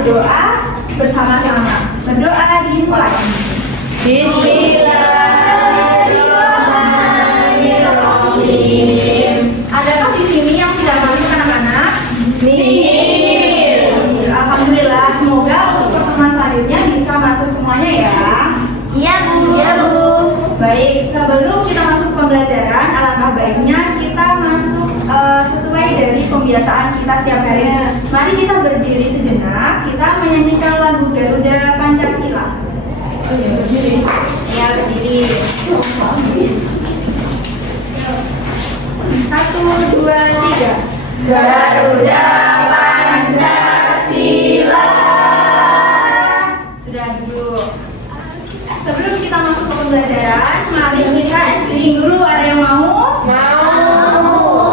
berdoa bersama-sama. Berdoa dimulai. Bismillahirrahmanirrahim. Adakah di sini yang tidak masuk anak-anak? Alhamdulillah, semoga untuk pertemuan selanjutnya bisa masuk semuanya ya. Iya Bu. Baik, sebelum kita masuk pembelajaran, alangkah baiknya kita masuk sesuai dari pembiasaan kita setiap hari. Mari kita berdiri sejenak, kita menyanyikan lagu Garuda Pancasila. Oh iya, berdiri. Ya, berdiri. 1, 2, 3. Garuda Pancasila. Sudah duduk. Sebelum kita masuk ke pembelajaran, mari kita ice breaking dulu. Ada yang mau?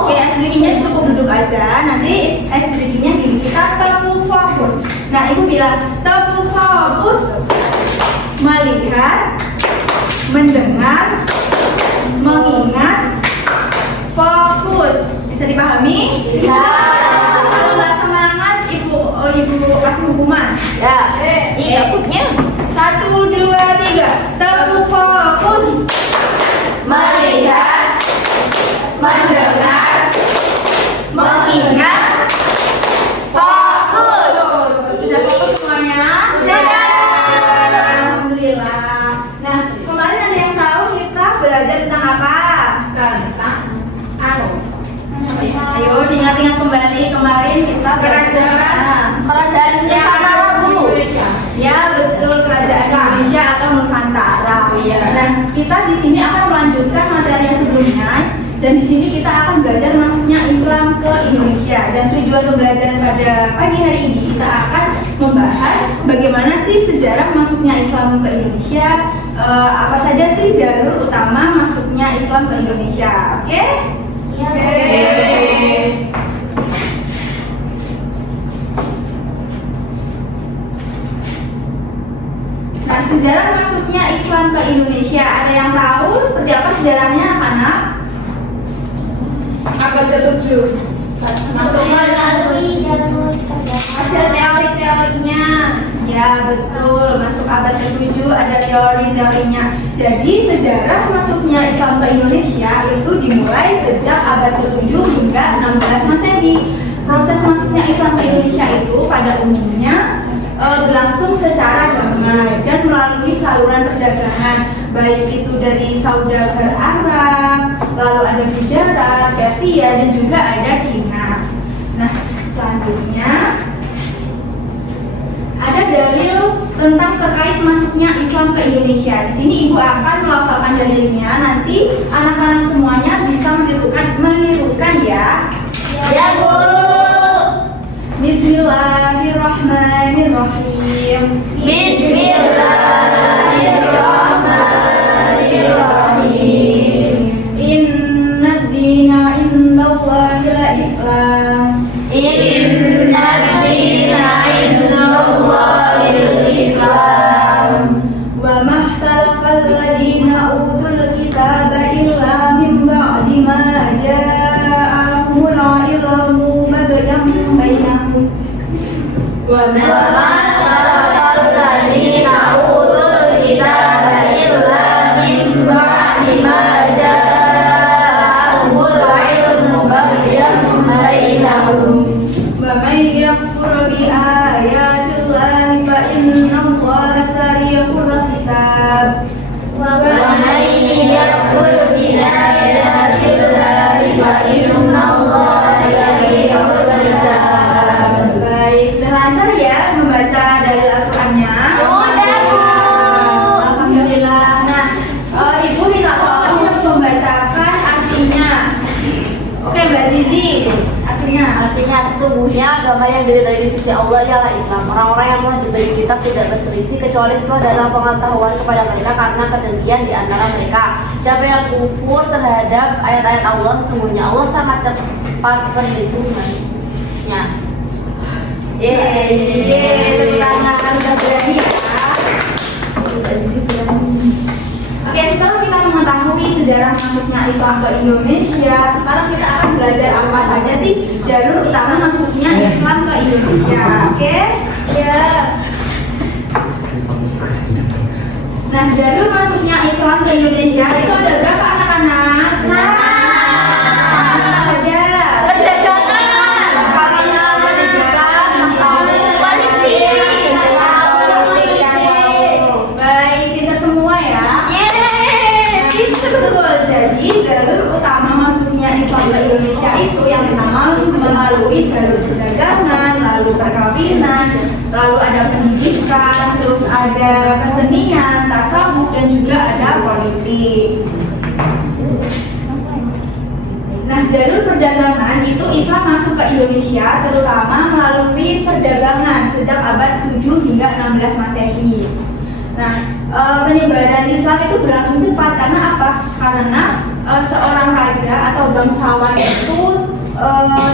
Oke, ice breakingnya cukup duduk aja. Nanti ice breakingnya gini, kita tepu fokus. Nah, ibu bilang tepu fokus. Melihat, mendengar, mengingat, fokus. Bisa dipahami? Bisa. Kalau nggak semangat, ibu kasih hukuman. Ya. Iya, buknya. 1, 2, 3. Tepu fokus. Melihat, mendengar, mengingat, fokus. Sudah fokus semuanya? Sudah. Alhamdulillah. Nah, kemarin ada yang tahu kita belajar tentang apa? Ayo diingat-ingat kembali, kemarin kita Kerajaan Nusantara Bu. Ya betul, Kerajaan Indonesia atau Nusantara. Nah, kita di sini akan melanjutkan materi yang sebelumnya dan di sini kita akan belajar masuknya Islam ke Indonesia. Dan tujuan pembelajaran pada pagi hari ini kita akan membahas bagaimana sih sejarah masuknya Islam ke Indonesia, apa saja sih jalur utama masuknya Islam ke Indonesia. Oke? Nah, sejarah masuknya Islam ke Indonesia, ada yang tahu seperti apa sejarahnya anak-anak? Abad ke-7 masuknya Ada teori-teorinya. Ya betul, masuk abad ke-7 ada teori-teorinya. Jadi sejarah masuknya Islam ke Indonesia itu dimulai sejak abad ke-7 hingga 16 Masehi. Proses masuknya Islam ke Indonesia itu pada umumnya berlangsung secara damai dan melalui saluran perdagangan, baik itu dari saudagar Arab, lalu ada Gujarat, Persia, dan juga ada Cina. Nah, selanjutnya ada dalil tentang terkait masuknya Islam ke Indonesia. Di sini ibu akan melafalkan dalilnya. Nanti anak-anak semuanya bisa menirukan ya. Ya Bu. Bismillahirrahmanirrahim. Bismillahirrahmanirrahim. Inna dina indallahil Islam. Inna dina indallahil Islam. Wa mahtalafal ladina utul kitaba illa min ba'di ma ja'ahumul ilmu bagyan bainahum. Wa ma alladzina utul kitaba illa min ba'di ma ja'ahumul ilmu bagyan bainahum. Wa may yakfur bi ayatillahi fa innallaha sari'ul hisab. Wa man yakfur bi ayatillahi fa innallaha sari'ul hisab. Baik, sudah lancar ya membaca dalil Al-Qur'annya? Sudah Bu. Alhamdulillah. Nah, ibu minta tolong untuk membacakan artinya. Oke, Mbak Zizi, artinya. Artinya sesungguhnya agama yang diridhai di sisi Allah ialah Islam. Orang-orang yang telah diberi kitab tidak berselisih kecuali setelah datang pengetahuan kepada mereka karena kedengkian di antara mereka. Siapa yang kufur terhadap ayat-ayat Allah, sesungguhnya Allah sangat cepat perhitungannya. Tepuk tangan, udah berani ya. Oke, setelah kita mengetahui sejarah masuknya Islam ke Indonesia. Sekarang kita akan belajar apa saja sih jalur utama masuknya Islam ke Indonesia. Oke? Ya. Nah, jalur masuknya Islam ke Indonesia itu ada berapa anak-anak? Apa saja? Perdagangan, perkawinan, pendidikan, Baik, kita semua ya. Betul, jadi jalur utama masuknya Islam ke Indonesia itu yang pertama melalui jalur perdagangan, lalu perkawinan, lalu ada pendidikan, terus ada kesenian, tasawuf, dan juga ada politik. Nah, jalur perdagangan itu Islam masuk ke Indonesia terutama melalui perdagangan sejak abad 7 hingga 16 Masehi. Nah, penyebaran Islam itu berlangsung cepat karena apa? Karena seorang raja atau bangsawan itu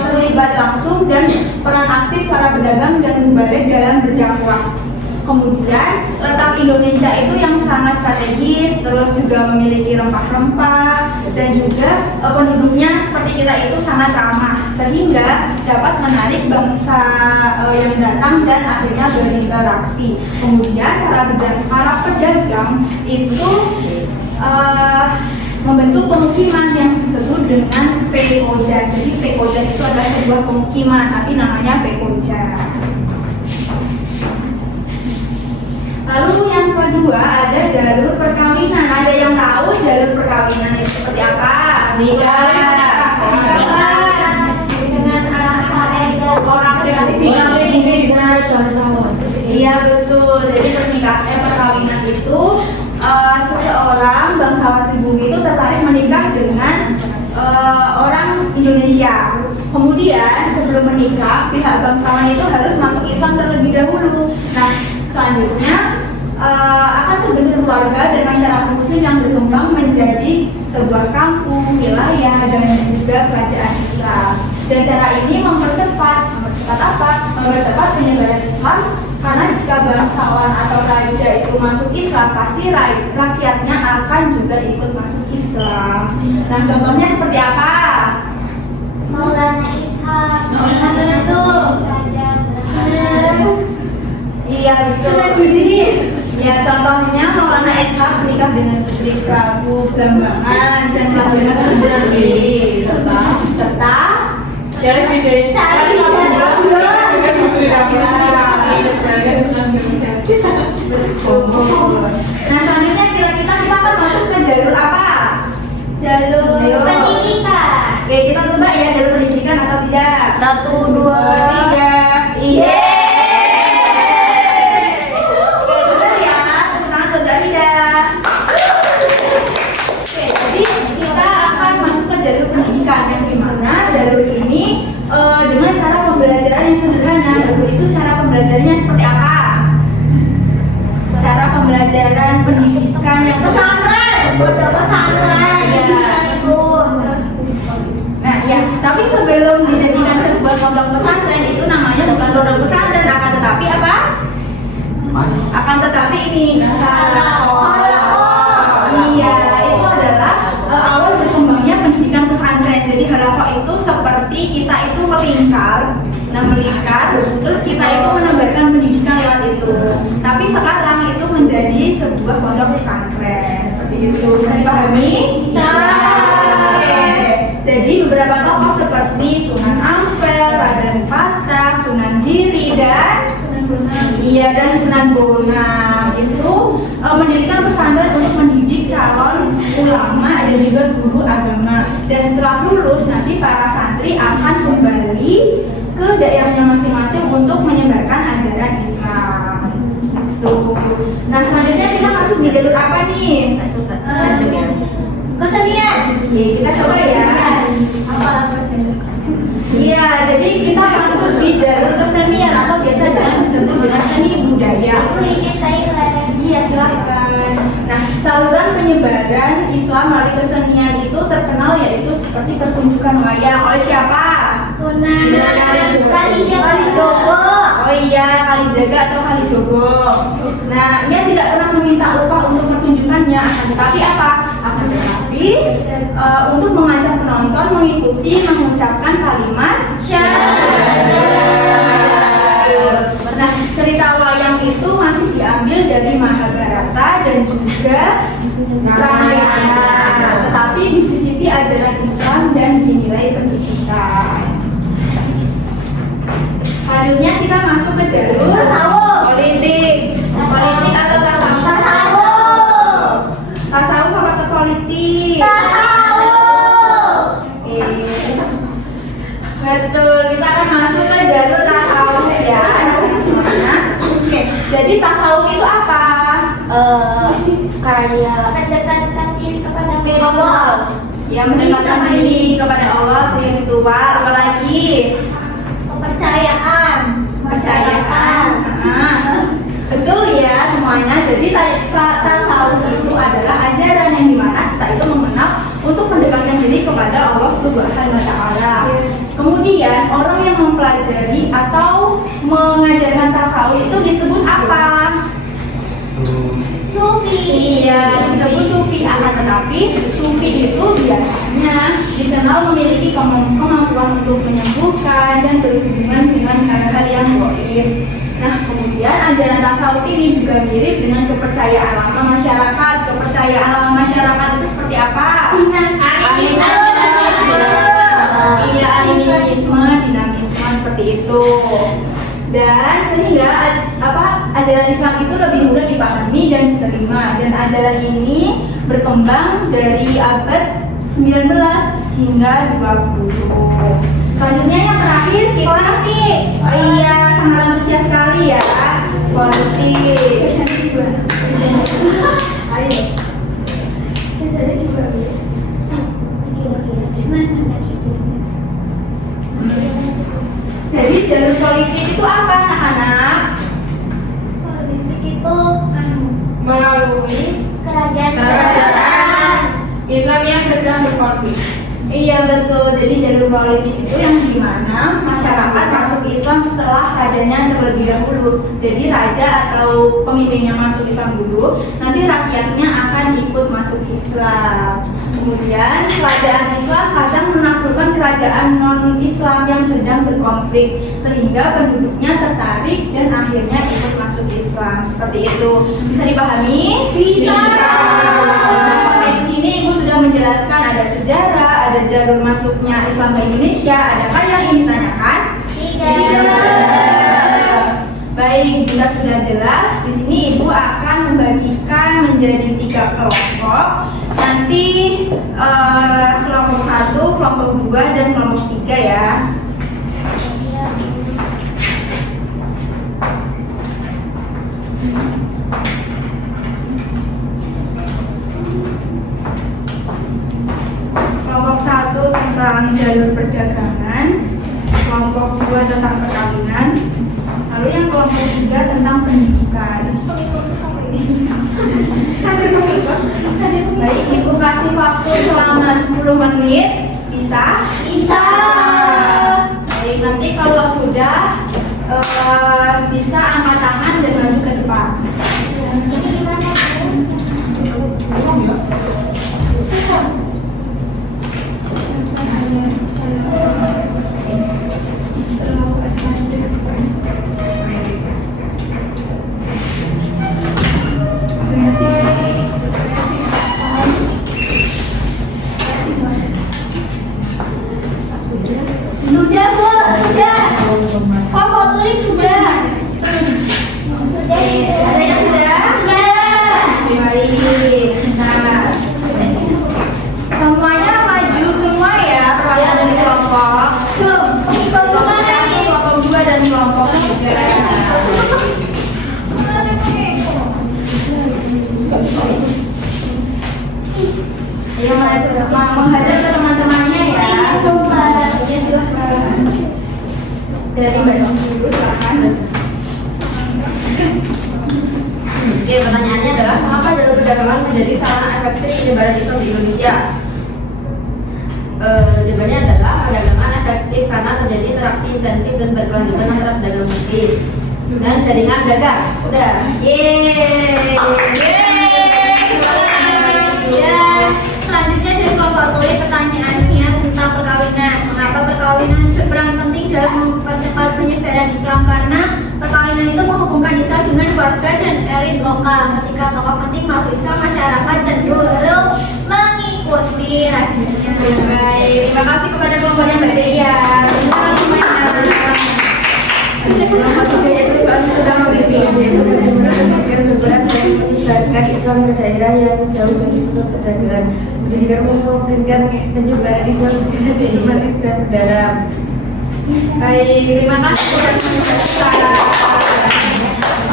terlibat langsung dan peran aktif para pedagang dan mubalik dalam berdakwah. Kemudian letak Indonesia itu yang sangat strategis, terus juga memiliki rempah-rempah dan juga penduduknya seperti kita itu sangat ramah sehingga dapat menarik bangsa yang datang dan akhirnya berinteraksi. Kemudian para pedagang itu membentuk pemukiman yang disebut dengan pekoja. Jadi pekoja itu adalah sebuah pemukiman tapi namanya pekoja. Lalu yang kedua ada jalur perkawinan. Ada yang tahu jalur perkawinan itu seperti apa? Iya betul. Jadi perkawinan itu seseorang bangsawan pribumi itu tertarik menikah dengan orang Indonesia. Kemudian sebelum menikah pihak bangsawan itu harus masuk Islam terlebih dahulu. Nah, selanjutnya akan terbentuk keluarga dan masyarakat muslim yang berkembang menjadi sebuah kampung, wilayah, dan juga kerajaan Islam. Dan cara ini mempercepat apa? Mempercepat penyebaran Islam karena jika bangsawan atau raja itu masuk Islam pasti rakyatnya akan juga ikut masuk Islam. Nah, contohnya seperti apa? Maulana Ishak, Iya betul. Ya contohnya Maulana Ishak menikah dengan Putri Prabu Blambangan dan melahirkan Sendiri serta Nah selanjutnya kita akan masuk ke jalur apa? jalur Ayo. pendidikan. Oke kita coba ya jalur pendidikan atau tidak? 1, 2, 3. Iya. Oke benar ya. Tepuk tangan buat Ida. Oke jadi kita akan masuk ke jalur pendidikan yang dimana jalur ini dengan cara pembelajaran yang sederhana. Lalu itu cara pembelajarannya seperti apa? Cara pembelajaran pendidikan yang Pesantren, pendidikan itu terus Nah ya, tapi sebelum dijadikan sebuah pondok pesantren itu namanya bukan pondok pesantren, akan tetapi apa? Akan tetapi ini Iya, itu adalah awal berkembangnya pendidikan pesantren. Jadi halaqah itu seperti kita itu melingkar, terus kita itu menebarkan pendidikan lewat itu. Tapi sekarang itu menjadi sebuah pondok pesantren. Seperti itu, bisa dipahami? Bisa. Oke. Jadi beberapa tokoh seperti Sunan Ampel, Raden Patah, Sunan Giri dan Sunan Bonang itu mendirikan pesantren untuk mendidik calon ulama dan juga guru agama. Dan setelah lulus nanti para santri akan kembali ke daerahnya masing-masing untuk menyebarkan ajaran Islam. Gitu. Nah selanjutnya kita masuk di jalur apa nih? kesenian. Oke, kita coba ya. Iya, jadi kita masuk di jalur kesenian atau biasa dengan disebut dengan seni budaya. Iya, silakan. Nah, saluran penyebaran Islam melalui kesenian itu terkenal yaitu seperti pertunjukan wayang oleh siapa? Sunan Kalijogo. Oh iya, Kalijaga atau Kalijogo. Nah, ia tidak pernah meminta upah untuk pertunjukannya semuanya, akan tetapi apa? Akan tetapi untuk mengajak penonton mengikuti mengucapkan kalimat syahadat. Nah, cerita wayang itu masih diambil dari Mahabharata dan juga Ramayana, tetapi disisipi ajaran Islam dan dinilai pendidikan. Selanjutnya kita masuk ke jalur politik. Politik atau tasawuf? Tasawuf apa politik? Oke. Betul, kita akan masuk ke jalur tasawuf ya, anak-anak semuanya. Oke, jadi tasawuf itu apa? Kayak Mendekatkan diri kepada spiritual. Ya, mendekatkan diri kepada Allah, spiritual, apalagi kepercayaan. kepercayaan. Betul ya semuanya. Jadi tasawuf itu adalah ajaran yang dimana kita itu mengenal untuk mendekatkan diri kepada Allah Subhanahu wa Ta'ala. Kemudian orang yang mempelajari atau mengajarkan tasawuf itu disebut apa? Sufi. Iya, disebut sufi. Akan tetapi sufi itu biasanya dikenal memiliki kemampuan untuk menyembuhkan dan berhubungan dengan hal-hal yang gaib. Nah, kemudian ajaran tasawuf ini juga mirip dengan kepercayaan lama masyarakat. Kepercayaan lama masyarakat itu seperti apa? Iya, animisme, dinamisme seperti itu. Dan sehingga ajaran Islam itu lebih mudah dipahami dan diterima, dan ajaran ini berkembang dari abad 19 hingga 20. Selanjutnya yang terakhir kita Politik. Oh iya, sangat antusias sekali ya. Politik. Jadi jalur politik itu apa anak-anak? Politik itu Melalui kerajaan. Islam yang sedang berkonflik. Iya betul, jadi jalur politik itu yang dimana masyarakat masuk Islam setelah rajanya terlebih dahulu. Jadi raja atau pemimpinnya masuk Islam dulu, nanti rakyatnya akan ikut masuk Islam. Kemudian kerajaan Islam kadang menaklukkan kerajaan non-Islam yang sedang berkonflik, sehingga penduduknya tertarik dan akhirnya ikut masuk Islam. Seperti itu, bisa dipahami? Bisa. Nah, sampai di sini Ibu sudah menjelaskan ada sejarah, ada jalur masuknya Islam ke Indonesia. Adakah yang ingin ditanyakan? Tidak. Baik, jika sudah jelas, di sini Ibu akan membagikan menjadi 3 kelompok. Nanti kelompok 1, kelompok 2, dan kelompok 3 ya. Kelompok 1 tentang jalur perdagangan, kelompok 2 tentang perkawinan, lalu yang kelompok 3 tentang pendidikan. Baik, Ibu kasih waktu selama 10 menit. Bisa? Bisa. Baik, nanti kalau sudah bisa angkat tangan dan maju ke depan. Ini gimana? Sudah, Bu. Sudah. Kok mau tulis sudah? Sudah. Ada yang sudah? Sudah. Baik, sebentar. Semuanya maju semua ya, perwakilan dari kelompok. Kelompok mana ini? Kelompok 2 dan kelompok 3. Ayo menghadap ke teman-temannya ya. Ya silahkan. Dari Mbak Siti dulu silahkan. Oke, pertanyaannya adalah mengapa jalur perdagangan menjadi sarana efektif penyebaran Islam di Indonesia? Jawabannya adalah perdagangan efektif karena terjadi interaksi intensif dan berkelanjutan antara pedagang muslim dan jaringan dagang. Udah. Yeay. masyarakat cenderung mengikuti rajinnya. Baik, terima kasih kepada kelompoknya Mbak Dea. Terima kasih semuanya. Sudah memiliki beberapa yang menyebarkan Islam ke daerah yang jauh dari pusat perdagangan, menjadikan memungkinkan penyebaran Islam secara sistematis dan mendalam. Baik, terima kasih kepada saya.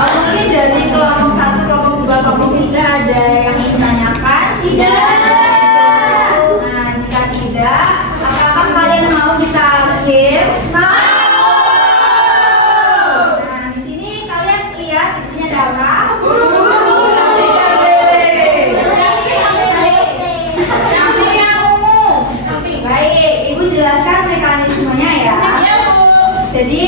Mungkin dari kelompok 1, kelompok 2, kelompok 3 ada yang menanyakan? Tidak. Nah, jika tidak, apakah kalian mau kita game? Jadi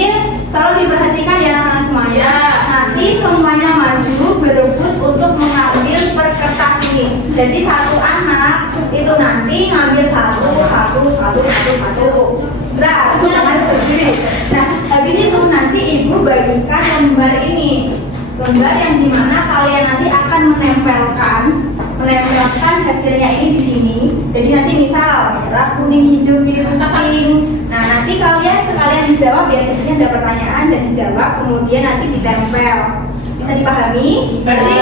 tolong diperhatikan ya anak-anak semuanya. Nanti semuanya maju berebut untuk mengambil per kertas ini. Jadi satu anak itu nanti ngambil satu. Berat, jangan berdiri. Nah, habis itu nanti ibu bagikan lembar ini. Lembar yang dimana kalian nanti akan menempelkan hasilnya ini di sini. Jadi nanti misal merah, kuning, hijau, biru, pink. Nah, nanti kalian sekalian dijawab ya, di sini ada pertanyaan dan dijawab, kemudian nanti ditempel. Bisa dipahami? Berarti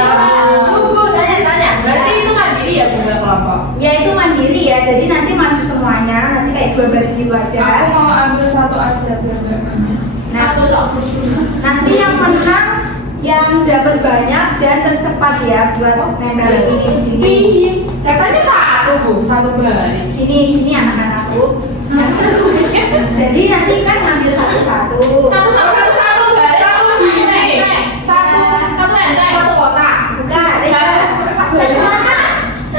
tanya. Berarti itu mandiri ya bukan kelompok? Ya itu mandiri ya. Jadi nanti maju semuanya, nanti kayak 2 baris itu aja. Aku mau ambil satu aja biar nggak nanya. Nah, nanti yang menang yang dapat banyak dan tercepat ya buat nempel ini di sini. Katanya satu baris. Ini anak-anakku. Nah, jadi nanti kan ngambil satu-satu. Satu baris. Satu gini. Satu kotak. Bukan,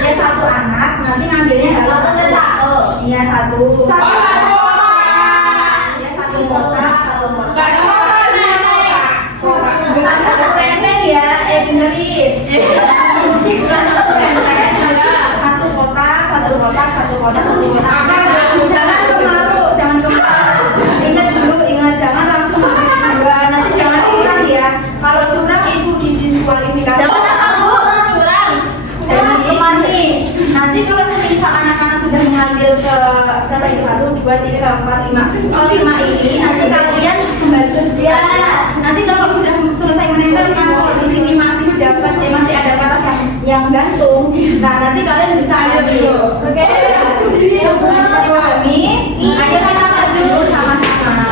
ya satu anak nanti ngambilnya harus satu. Iya satu. Ya satu kotak. Bukan satu pendek ya, benerin. Bukan satu pendek, satu kotak. Jangan kemaru. Ingat dulu, jangan langsung dua. Nanti jangan curang ya. Kalau curang ibu didiskualifikasi. Jadi nanti kalau semisal anak-anak sudah mengambil ke berapa itu 1, 2, 3, 4, 5 5 ini nanti kalian kembali ke dia. Nanti kalau sudah selesai menempelkan, kalau di sini masih dapat masih ada kertas yang gantung, nah nanti kalian bisa ambil. Oke. Bisa dipahami? Ayo kita maju sama-sama.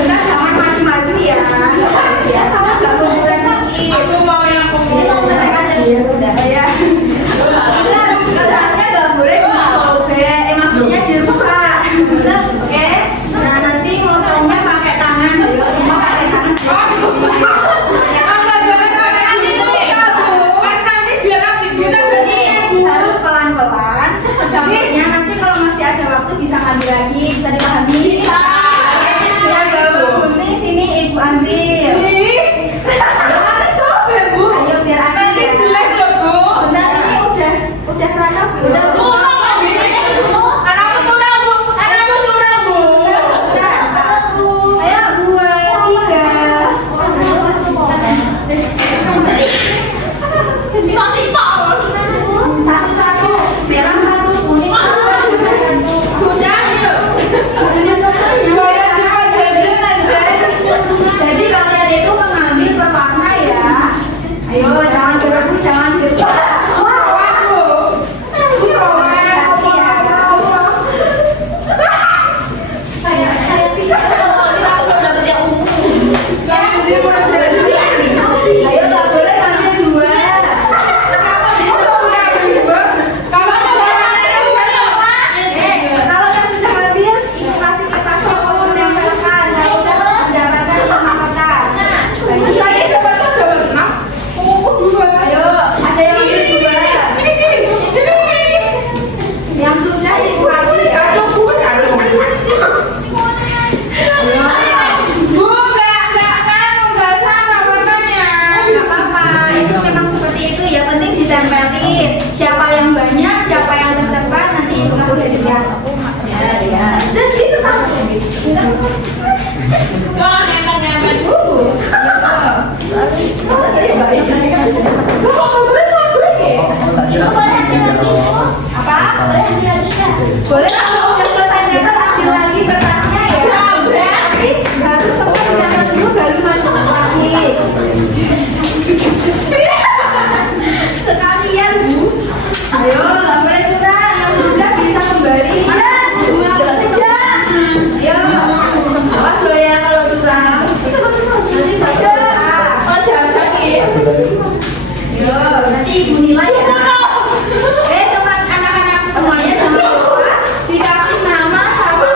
Sudah jangan maju-maju ya. Ya, sama nggak boleh dikit. Aku mau yang Ya. Ingat, kertasnya nggak boleh disobek, maksudnya dirusak. Oke? Nah nanti ngotongnya pakai tangan, ya semua pakai tangan. nanti biar rapi kita Harus pelan-pelan. Sedampingnya nanti kalau masih ada waktu bisa ngambil lagi, bisa dipahami. Bisa. Gunting sini ibu ambil. Ayo biar adil ya. Bentar ini udah kerana belum? Anakmu curang bu. Bentar, 1, 2, 3. Satu, merah 1, kuning 1. Jadi kalian itu mengambil pertama ya. Ayo jangan berebut, jangan berebut. Saya pikir ayo nggak boleh ambil 2. Kalau yang sudah habis kasih kertas kamu menempelkan. Kalau udah mendapatkan sama kertas. Ayo, ada yang ambil 2. Yang sudah ibu kasih. Nggak apa-apa, itu memang seperti itu ya, penting ditempelin. Siapa yang banyak, siapa yang tercepat, nanti ibu kasih hadiah. Ya. Dan itu Jangan nempel dulu. Iya. Ayo, nggak boleh curang. Yang sudah bisa kembali. Ayo, awas lo ya kalau curang. Nanti baca. Ayo, nanti ibu nilai ya. Teman anak-anak semuanya jangan lupa dikasih nama sama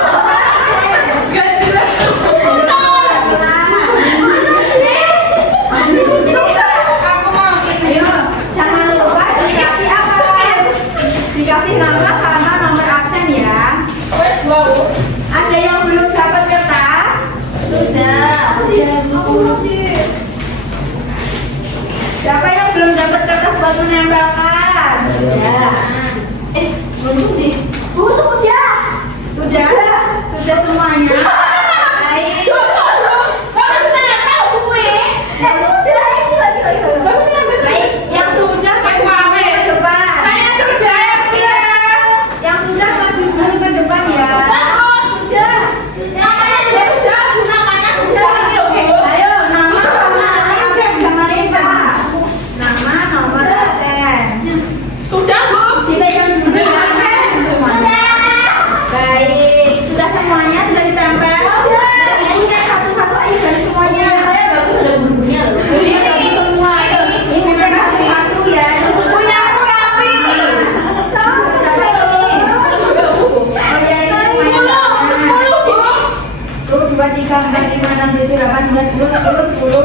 Ayo, jangan lupa dikasih apa? Dikasih nama sama nomor absen ya. Ada yang belum dapat kertas? Siapa yang belum dapat kertas buat menempelkan? Sudah semuanya. Baik. Baik, yang sudah maju ke depan. Yang sudah maju dulu ke depan ya. Ayo, nama sama absen jangan lupa. Nama, nomor absen. Dipegang dulu ya. Semuanya. Baik, sudah semuanya sudah ditempel. Ibu cek satu-satu aja dari semuanya. Ini semua. Ibu cek satu-satu ya. Punya aku rapi. Berapa ini? Oh ya, ini semuanya. 1, 2, 3, 4, 5, 6, 7, 8, 9, 10, 10.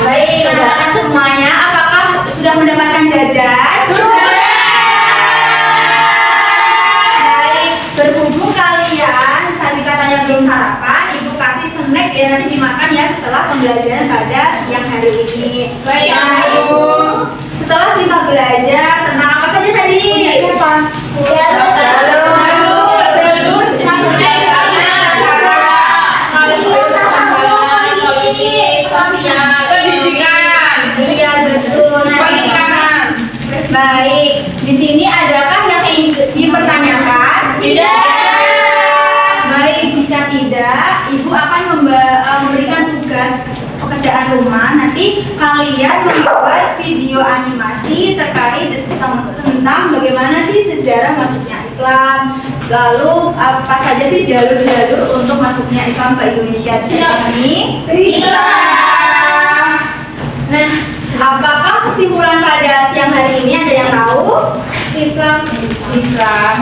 Baik, anak-anak semuanya, apakah sudah mendapatkan jajan? Baik, berhubung kalian tadi katanya belum sarapan, ibu kasih snack ya nanti dimakan ya setelah pembelajaran pada siang hari ini. Baik, Bu. Setelah kita belajar tentang apa saja tadi? Apa? Iya betul. Baik, di sini adakah yang ingin dipertanyakan? Baik, jika tidak, ibu akan memberikan tugas pekerjaan rumah. Nanti kalian membuat video animasi terkait tentang bagaimana sih sejarah masuknya Islam. Lalu apa saja sih jalur-jalur untuk masuknya Islam ke Indonesia ini? Nah, apakah kesimpulan pada siang hari ini ada yang tahu? Islam.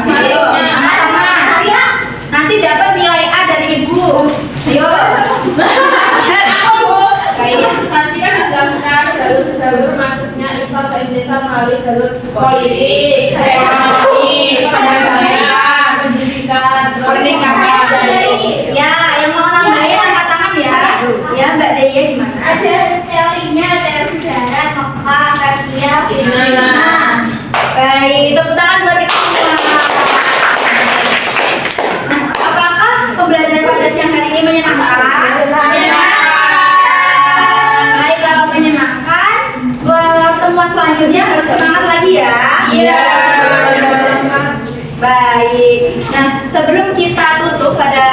Ayo, teman-teman. Nanti dapat nilai A dari ibu. Ayo. Nanti kan dijelaskan jalur masuknya Islam ke Indonesia melalui jalur politik, ekonomi, perdagangan, pendidikan, pernikahan. Ya, yang mau nambahin angkat tangan ya. Ya, Mbak Deya gimana? Ada teorinya, teori sejarah, Mekah, Persia, Cina. Baik, tepuk tangan buat kita semua. Nah, apakah pembelajaran pada siang hari ini menyenangkan? Baik, kalau menyenangkan, pertemuan selanjutnya harus semangat lagi ya. Iya. Baik. Nah, sebelum kita tutup pada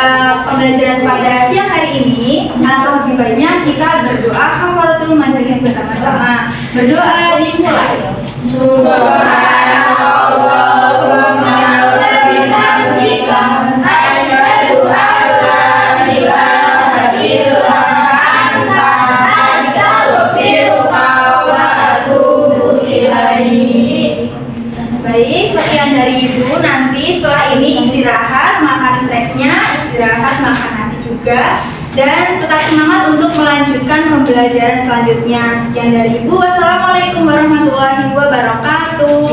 pembelajaran pada siang hari ini, atau lebih baiknya kita berdoa kafaratul majelis bersama-sama. Berdoa dimulai. Baik, sekian dari ibu. Nanti setelah ini istirahat, makan snacknya, istirahat, makan nasi juga, dan tetap semangat untuk melanjutkan pembelajaran selanjutnya. Sekian dari ibu. Wassalamualaikum warahmatullahi wabarakatuh.